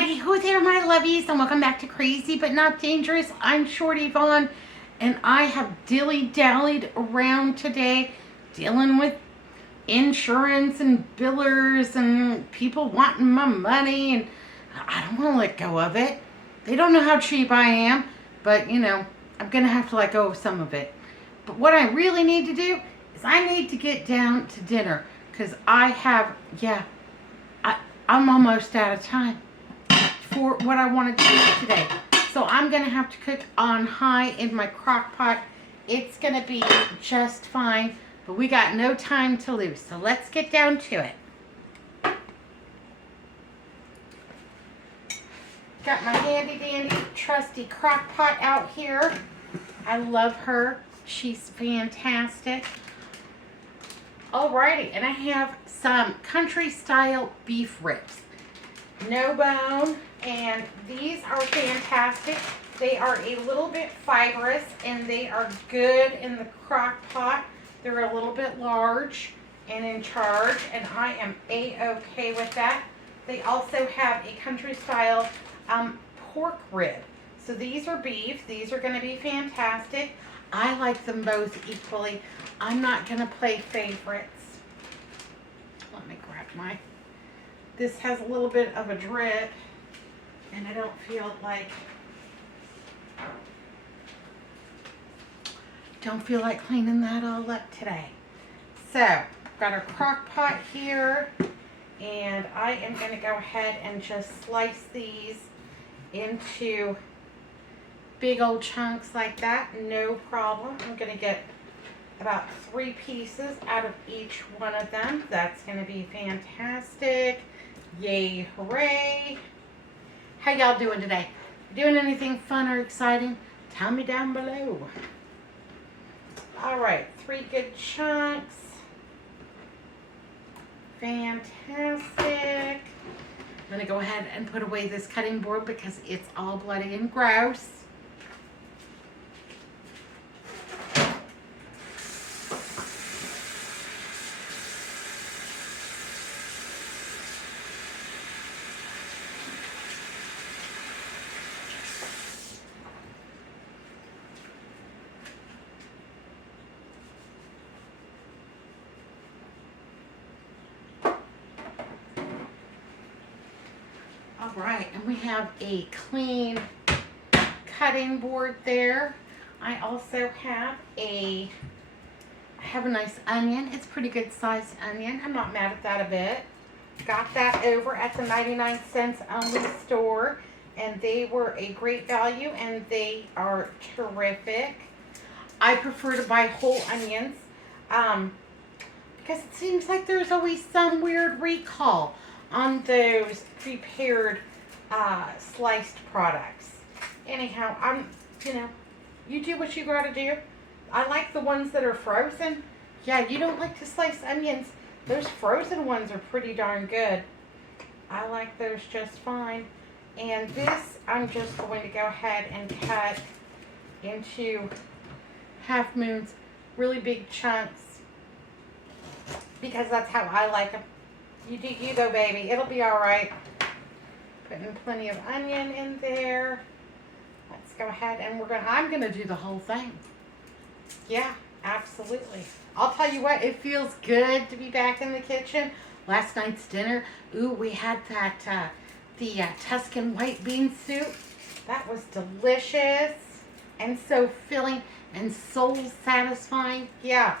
Alrighty, who there, my lovies, and welcome back to Crazy But Not Dangerous. I'm Shorty Vaughn, and I have dilly-dallied around today dealing with insurance and billers and people wanting my money, and I don't want to let go of it. They don't know how cheap I am, but, you know, I'm going to have to let go of some of it. But what I really need to do is I need to get down to dinner, because I'm almost out of time for what I want to do today. So I'm going to have to cook on high in my crock pot. It's going to be just fine, but we got no time to lose. So let's get down to it. Got my handy dandy trusty crock pot out here. I love her. She's fantastic. Alrighty, and I have some country style beef ribs. No bone, and these are fantastic. They are a little bit fibrous, and they are good in the crock pot. They're a little bit large and in charge, and I am a-okay with that. They also have a country style pork rib. So these are beef. These are going to be fantastic. I like them both equally. I'm not going to play favorites. Let me grab my... This has a little bit of a drip, and I don't feel like cleaning that all up today. So, I've got our crock pot here, and I am going to go ahead and just slice these into big old chunks like that. No problem. I'm going to get about 3 pieces out of each one of them. That's going to be fantastic. Yay, hooray. How y'all doing today? Doing anything fun or exciting? Tell me down below. Alright, 3 good chunks. Fantastic. I'm going to go ahead and put away this cutting board because it's all bloody and gross. Alright, and we have a clean cutting board there. I also have a nice onion. It's a pretty good sized onion. I'm not mad at that a bit. Got that over at the 99-cents only store, and they were a great value, and they are terrific. I prefer to buy whole onions because it seems like there's always some weird recall on those prepared sliced products. Anyhow, you do what you gotta do. I like the ones that are frozen. Yeah, you don't like to slice onions. Those frozen ones are pretty darn good. I like those just fine. And this, I'm just going to go ahead and cut into half moons, really big chunks, because that's how I like them. You do you though, baby. It'll be alright. Putting plenty of onion in there. Let's go ahead and I'm gonna do the whole thing. Yeah, absolutely. I'll tell you what, it feels good to be back in the kitchen. Last night's dinner, we had that the Tuscan white bean soup. That was delicious and so filling and soul satisfying. Yeah,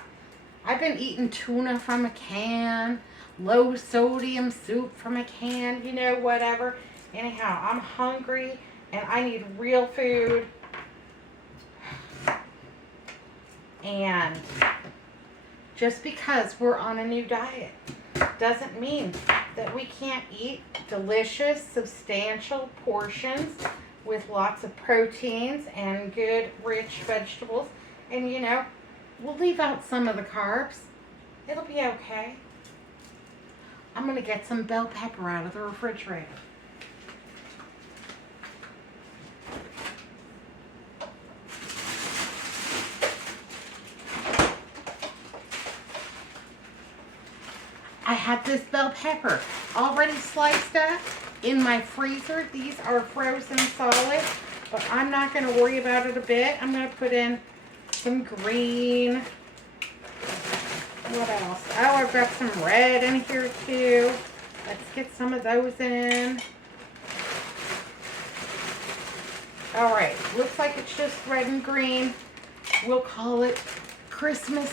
I've been eating tuna from a can, low sodium soup from a can, whatever. Anyhow, I'm hungry and I need real food. And just because we're on a new diet doesn't mean that we can't eat delicious, substantial portions with lots of proteins and good, rich vegetables. And, we'll leave out some of the carbs. It'll be okay. I'm going to get some bell pepper out of the refrigerator. I had this bell pepper already sliced up, in my freezer. These are frozen solid, but I'm not going to worry about it a bit. I'm going to put in some green. What else? Oh, I've got some red in here too. Let's get some of those in. All right, looks like it's just red and green. We'll call it Christmas.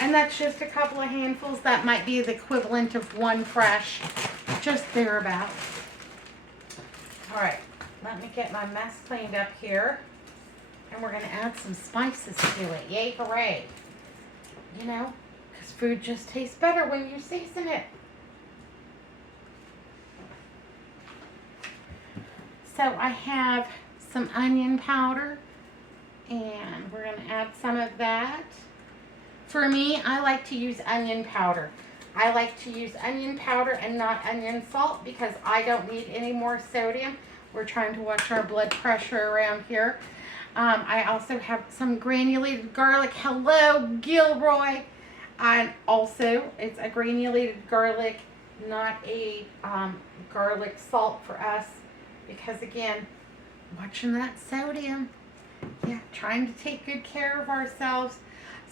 And that's just a couple of handfuls. That might be the equivalent of one fresh, just thereabouts. All right, let me get my mess cleaned up here. And we're gonna add some spices to it. Yay, hooray. You know, because food just tastes better when you season it. So I have some onion powder, and we're going to add some of that. For me, I like to use onion powder. I like to use onion powder and not onion salt because I don't need any more sodium. We're trying to watch our blood pressure around here. I also have some granulated garlic. Hello, Gilroy. And also, it's a granulated garlic, not a garlic salt for us. Because again, watching that sodium. Yeah, trying to take good care of ourselves.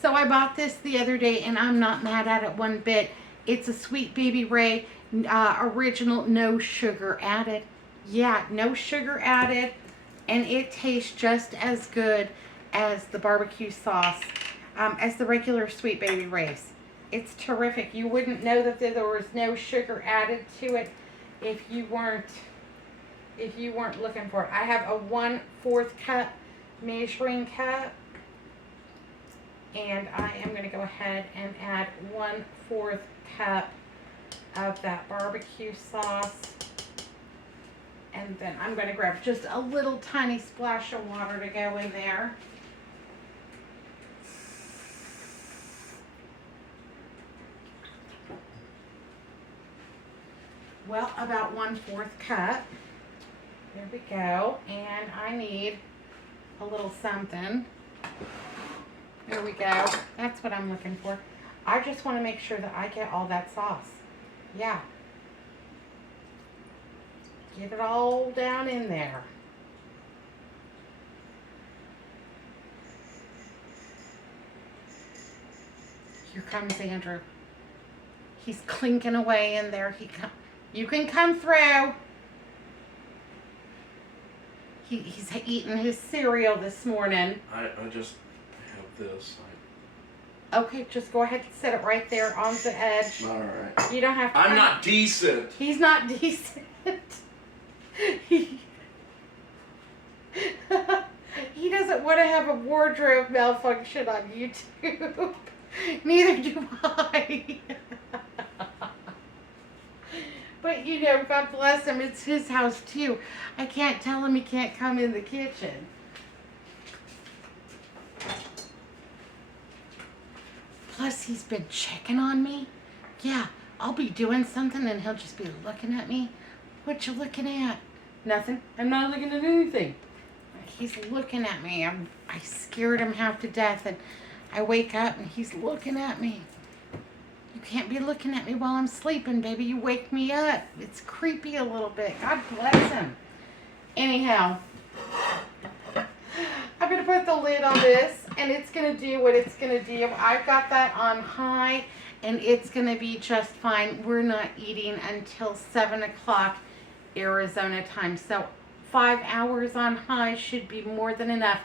So I bought this the other day and I'm not mad at it one bit. It's a Sweet Baby Ray original, no sugar added. Yeah, no sugar added. And it tastes just as good as the barbecue sauce, as the regular Sweet Baby Ray's. It's terrific. You wouldn't know that there was no sugar added to it if you weren't looking for it. I have a 1/4 cup measuring cup, and I am going to go ahead and add 1/4 cup of that barbecue sauce, and then I'm going to grab just a little tiny splash of water to go in there. Well, about 1/4 cup. There we go. And I need a little something. There we go. That's what I'm looking for. I just want to make sure that I get all that sauce. Yeah. Get it all down in there. Here comes Andrew. He's clinking away in there. You can come through. He's eating his cereal this morning. I just have this. Okay, just go ahead and set it right there on the edge. All right. You don't have to. I'm not decent. He's not decent. He doesn't want to have a wardrobe malfunction on YouTube. Neither do I. But you know, God bless him, it's his house too. I can't tell him he can't come in the kitchen. Plus, he's been checking on me. Yeah, I'll be doing something and he'll just be looking at me. What you looking at? Nothing. I'm not looking at anything. He's looking at me. I scared him half to death, and I wake up and he's looking at me. You can't be looking at me while I'm sleeping, baby. You wake me up. It's creepy a little bit. God bless him. Anyhow, I'm going to put the lid on this, and it's going to do what it's going to do. I've got that on high, and it's going to be just fine. We're not eating until 7 o'clock Arizona time. So 5 hours on high should be more than enough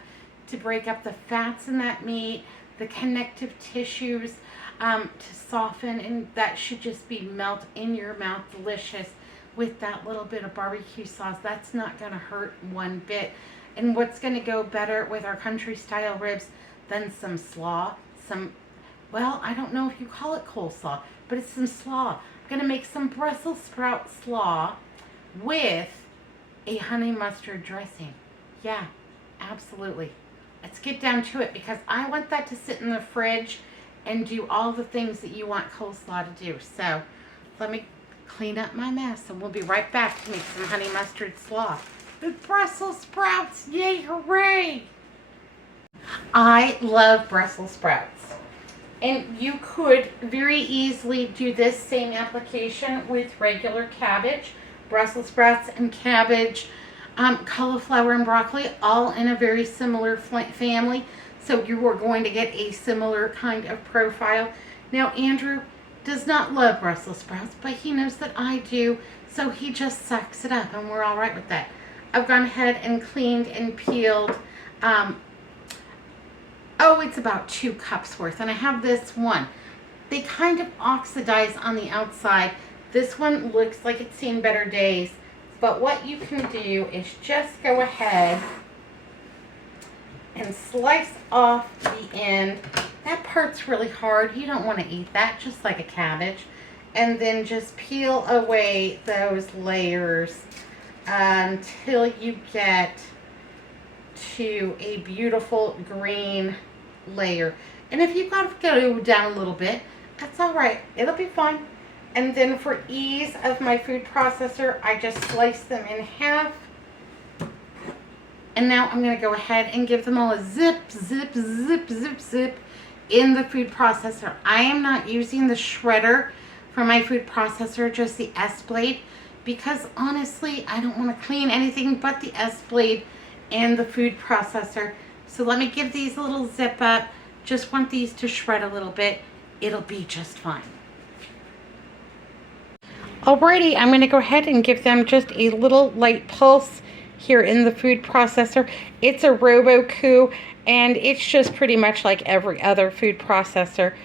to break up the fats in that meat, the connective tissues, to soften, and that should just be melt in your mouth, delicious with that little bit of barbecue sauce. That's not going to hurt one bit. And what's going to go better with our country style ribs than some slaw, well, I don't know if you call it coleslaw, but it's some slaw. I'm going to make some Brussels sprout slaw with a honey mustard dressing. Yeah, absolutely. Let's get down to it, because I want that to sit in the fridge and do all the things that you want coleslaw to do. So let me clean up my mess, and we'll be right back to make some honey mustard slaw with Brussels sprouts. Yay, hooray! I love Brussels sprouts. And you could very easily do this same application with regular cabbage, Brussels sprouts and cabbage, cauliflower and broccoli, all in a very similar family. So you are going to get a similar kind of profile. Now, Andrew does not love Brussels sprouts, but he knows that I do, so he just sucks it up, and we're all right with that. I've gone ahead and cleaned and peeled, it's about 2 cups worth, and I have this one. They kind of oxidize on the outside. This one looks like it's seen better days, but what you can do is just go ahead and slice off the end. That part's really hard. You don't want to eat that, just like a cabbage. And then just peel away those layers until you get to a beautiful green layer. And if you've got to go down a little bit, that's all right. It'll be fine. And then for ease of my food processor, I just slice them in half. And now I'm going to go ahead and give them all a zip, zip, zip, zip, zip in the food processor. I am not using the shredder for my food processor, just the S-blade, because honestly, I don't want to clean anything but the S-blade and the food processor. So let me give these a little zip up. Just want these to shred a little bit. It'll be just fine. Alrighty, I'm going to go ahead and give them just a little light pulse here in the food processor. It's a Roku, and it's just pretty much like every other food processor.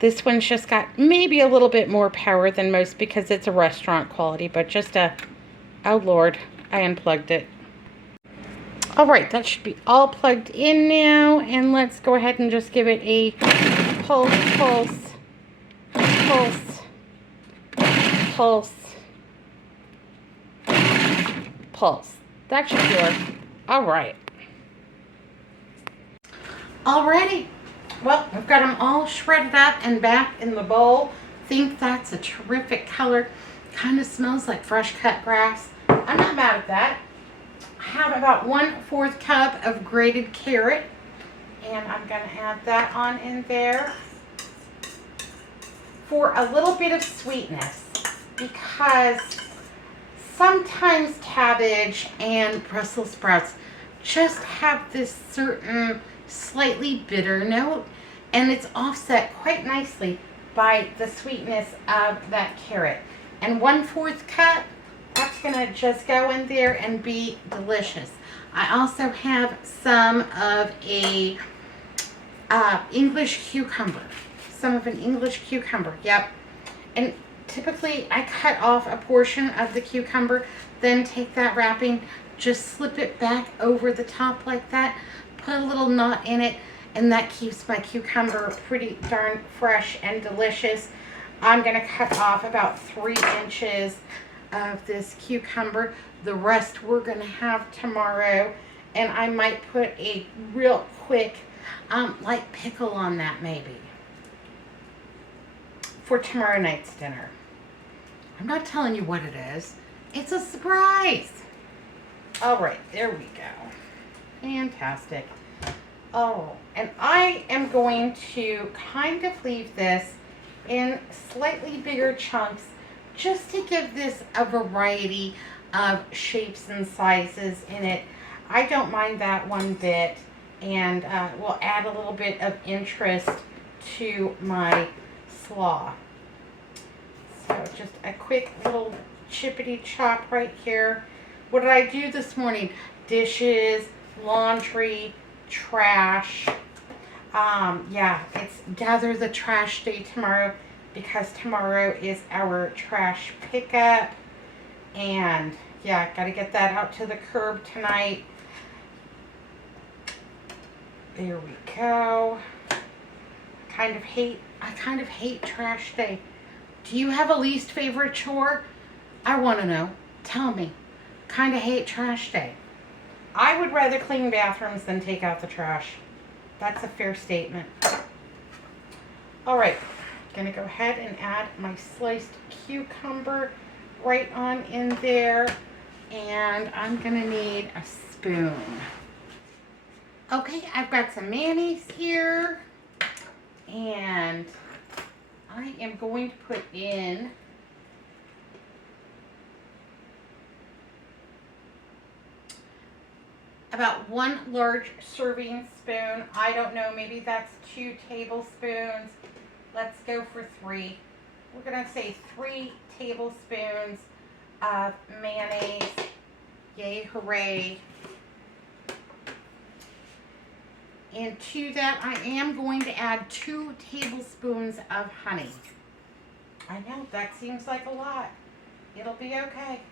This one's just got maybe a little bit more power than most because it's a restaurant quality, but just oh Lord, I unplugged it. Alright, that should be all plugged in now, and let's go ahead and just give it a pulse, pulse, pulse, pulse, pulse. That should work. Alright. Alrighty. Well, I've got them all shredded up and back in the bowl. Think that's a terrific color. Kind of smells like fresh cut grass. I'm not mad at that. I have about 1/4 cup of grated carrot, and I'm going to add that on in there for a little bit of sweetness, because sometimes cabbage and Brussels sprouts just have this certain slightly bitter note, and it's offset quite nicely by the sweetness of that carrot. And 1/4 cup, that's gonna just go in there and be delicious. I also have some of a English cucumber. Some of an English cucumber, yep. And typically I cut off a portion of the cucumber, then take that wrapping, just slip it back over the top like that, put a little knot in it, and that keeps my cucumber pretty darn fresh and delicious. I'm gonna cut off about 3 inches of this cucumber. The rest we're gonna have tomorrow, and I might put a real quick light pickle on that maybe for tomorrow night's dinner. I'm not telling you what it is. It's a surprise. All right, there we go. Fantastic. Oh, and I am going to kind of leave this in slightly bigger chunks just to give this a variety of shapes and sizes in it. I don't mind that one bit, and will add a little bit of interest to my slaw. So just a quick little chippity chop right here. What did I do this morning? Dishes, laundry, trash. Yeah, it's gather the trash day tomorrow, because tomorrow is our trash pickup. And yeah, gotta get that out to the curb tonight. There we go. I kind of hate trash day. Do you have a least favorite chore? I want to know. Tell me. Kind of hate trash day. I would rather clean bathrooms than take out the trash. That's a fair statement. All right. Gonna go ahead and add my sliced cucumber right on in there. And I'm gonna need a spoon. Okay, I've got some mayonnaise here. And I am going to put in about 1 large serving spoon. I don't know, maybe that's 2 tablespoons. Let's go for 3. We're gonna say 3 tablespoons of mayonnaise. Yay, hooray. And to that, I am going to add 2 tablespoons of honey. I know, that seems like a lot. It'll be okay.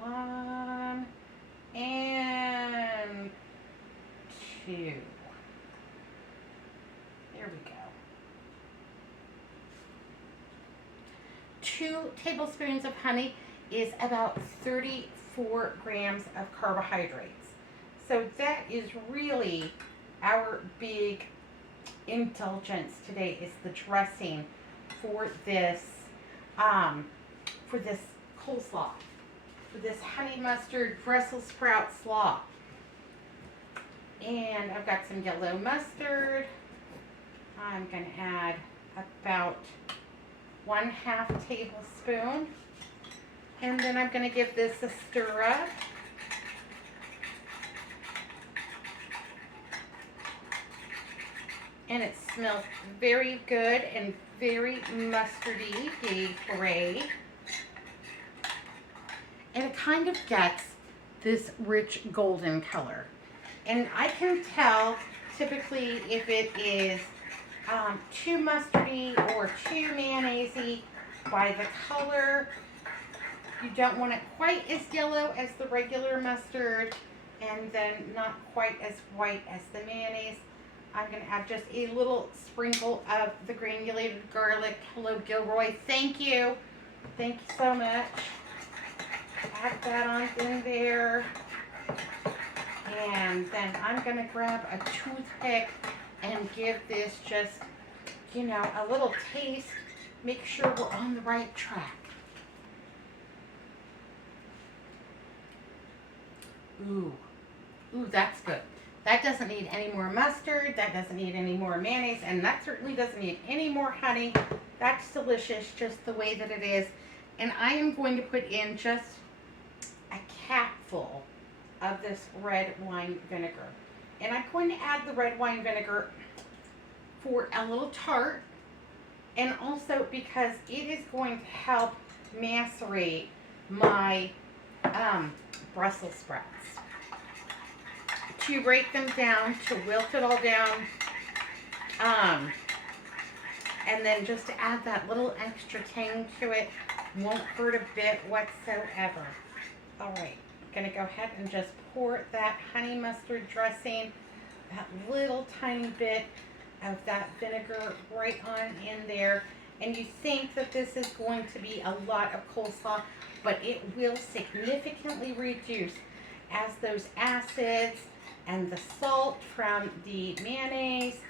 One and 2. There we go. 2 tablespoons of honey is about 34 grams of carbohydrates. So that is really our big indulgence today, is the dressing for this coleslaw, for this honey mustard Brussels sprout slaw. And I've got some yellow mustard. I'm going to add about 1/2 tablespoon. And then I'm going to give this a stir up. And it smells very good and very mustardy. Yay, hooray. And it kind of gets this rich golden color. And I can tell typically if it is too mustardy or too mayonnaisey by the color. You don't want it quite as yellow as the regular mustard, and then not quite as white as the mayonnaise. I'm going to add just a little sprinkle of the granulated garlic. Hello, Gilroy. Thank you. Thank you so much. Add that on in there. And then I'm going to grab a toothpick and give this just, a little taste. Make sure we're on the right track. Ooh, that's good. That doesn't need any more mustard. That doesn't need any more mayonnaise. And that certainly doesn't need any more honey. That's delicious just the way that it is. And I am going to put in just a capful of this red wine vinegar. And I'm going to add the red wine vinegar for a little tart, and also because it is going to help macerate my Brussels sprouts. To break them down, to wilt it all down, and then just to add that little extra tang to it won't hurt a bit whatsoever. All right. Going to go ahead and just pour that honey mustard dressing, that little tiny bit of that vinegar right on in there. And you think that this is going to be a lot of coleslaw, but it will significantly reduce as those acids and the salt from the mayonnaise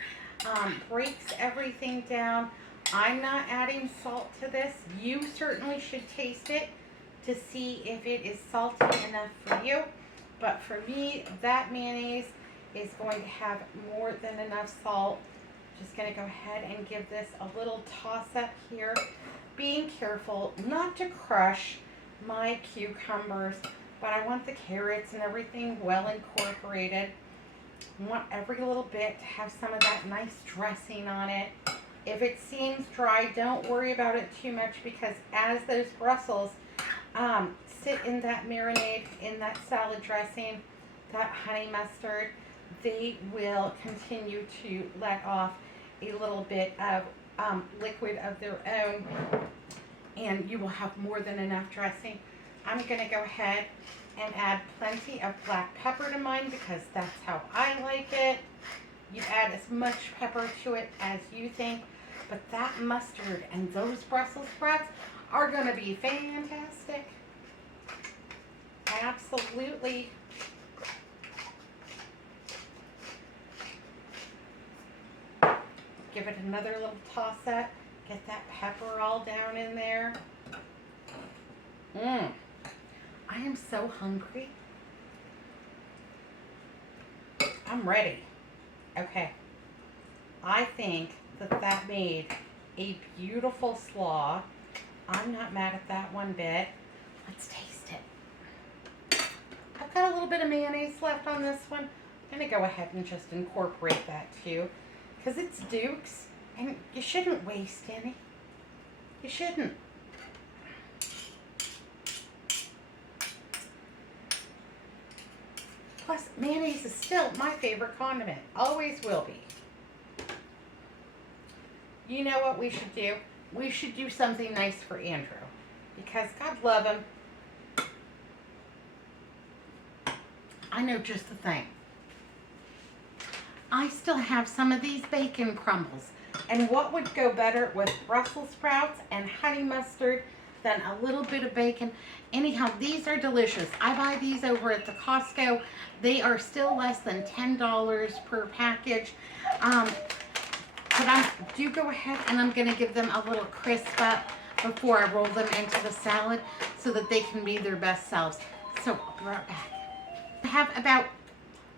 breaks everything down. I'm not adding salt to this. You certainly should taste it to see if it is salty enough for you. But for me, that mayonnaise is going to have more than enough salt. Just going to go ahead and give this a little toss up here. Being careful not to crush my cucumbers, but I want the carrots and everything well incorporated. I want every little bit to have some of that nice dressing on it. If it seems dry, don't worry about it too much, because as those Brussels sit in that marinade, in that salad dressing, that honey mustard, they will continue to let off a little bit of liquid of their own, and you will have more than enough dressing. I'm going to go ahead and add plenty of black pepper to mine because that's how I like it. You add as much pepper to it as you think, but that mustard and those Brussels sprouts are going to be fantastic. Absolutely. Give it another little toss up. Get that pepper all down in there. I am so hungry. I'm ready. Okay. I think that made a beautiful slaw. I'm not mad at that one bit. Let's taste it. I've got a little bit of mayonnaise left on this one. I'm going to go ahead and just incorporate that too. Because it's Duke's and you shouldn't waste any. You shouldn't. Plus, mayonnaise is still my favorite condiment. Always will be. You know what we should do? We should do something nice for Andrew. Because God love him. I know just the thing. I still have some of these bacon crumbles. And what would go better with Brussels sprouts and honey mustard than a little bit of bacon? Anyhow, these are delicious. I buy these over at the Costco. They are still less than $10 per package. But I do go ahead and I'm going to give them a little crisp up before I roll them into the salad so that they can be their best selves. So I'll be right back. I have about,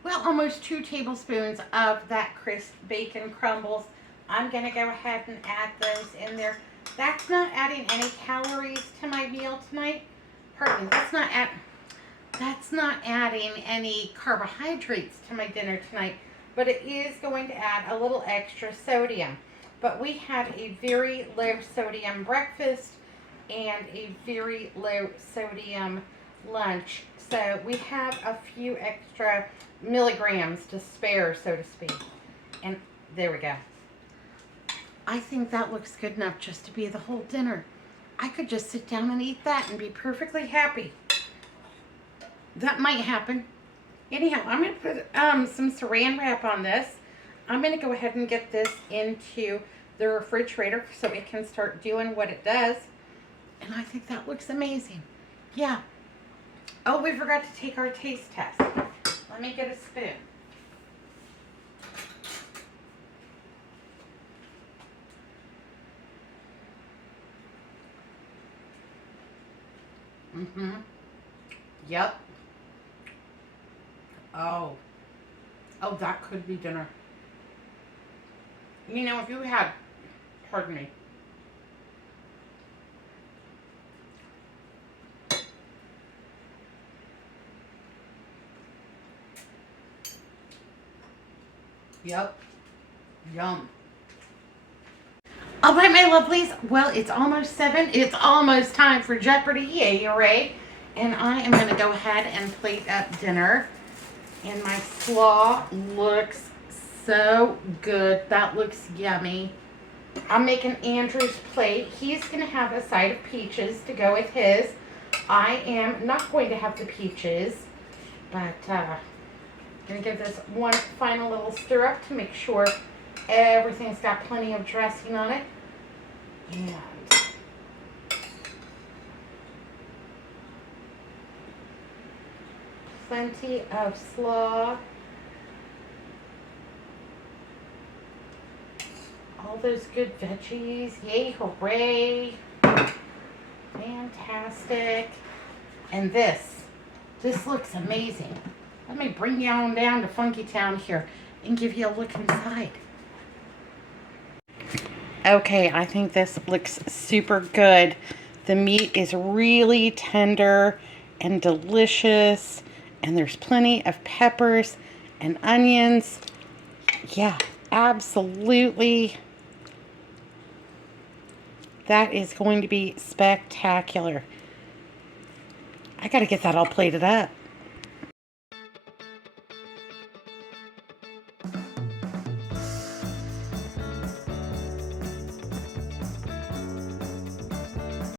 well, almost 2 tablespoons of that crisp bacon crumbles. I'm going to go ahead and add those in there. That's not adding any calories to my meal tonight. Pardon me, that's not adding any carbohydrates to my dinner tonight, but it is going to add a little extra sodium. But we had a very low sodium breakfast and a very low sodium lunch. So we have a few extra milligrams to spare, so to speak. And there we go. I think that looks good enough just to be the whole dinner. I could just sit down and eat that and be perfectly happy. That might happen. Anyhow, I'm going to put some saran wrap on this. I'm going to go ahead and get this into the refrigerator so it can start doing what it does. And I think that looks amazing. Yeah. Oh, we forgot to take our taste test. Let me get a spoon. Mm-hmm. Yep. Oh, that could be dinner. You know, if you had, pardon me. Yep. Yum. All right, my lovelies. Well, it's almost 7. It's almost time for Jeopardy. Yay, hooray. And I am going to go ahead and plate up dinner. And my slaw looks so good. That looks yummy. I'm making Andrew's plate. He's going to have a side of peaches to go with his. I am not going to have the peaches, but I'm going to give this one final little stir up to make sure everything's got plenty of dressing on it. And plenty of slaw. All those good veggies. Yay, hooray. Fantastic. And this looks amazing. Let me bring you on down to Funky Town here and give you a look inside. Okay, I think this looks super good. The meat is really tender and delicious. And there's plenty of peppers and onions. Yeah, absolutely. That is going to be spectacular. I got to get that all plated up.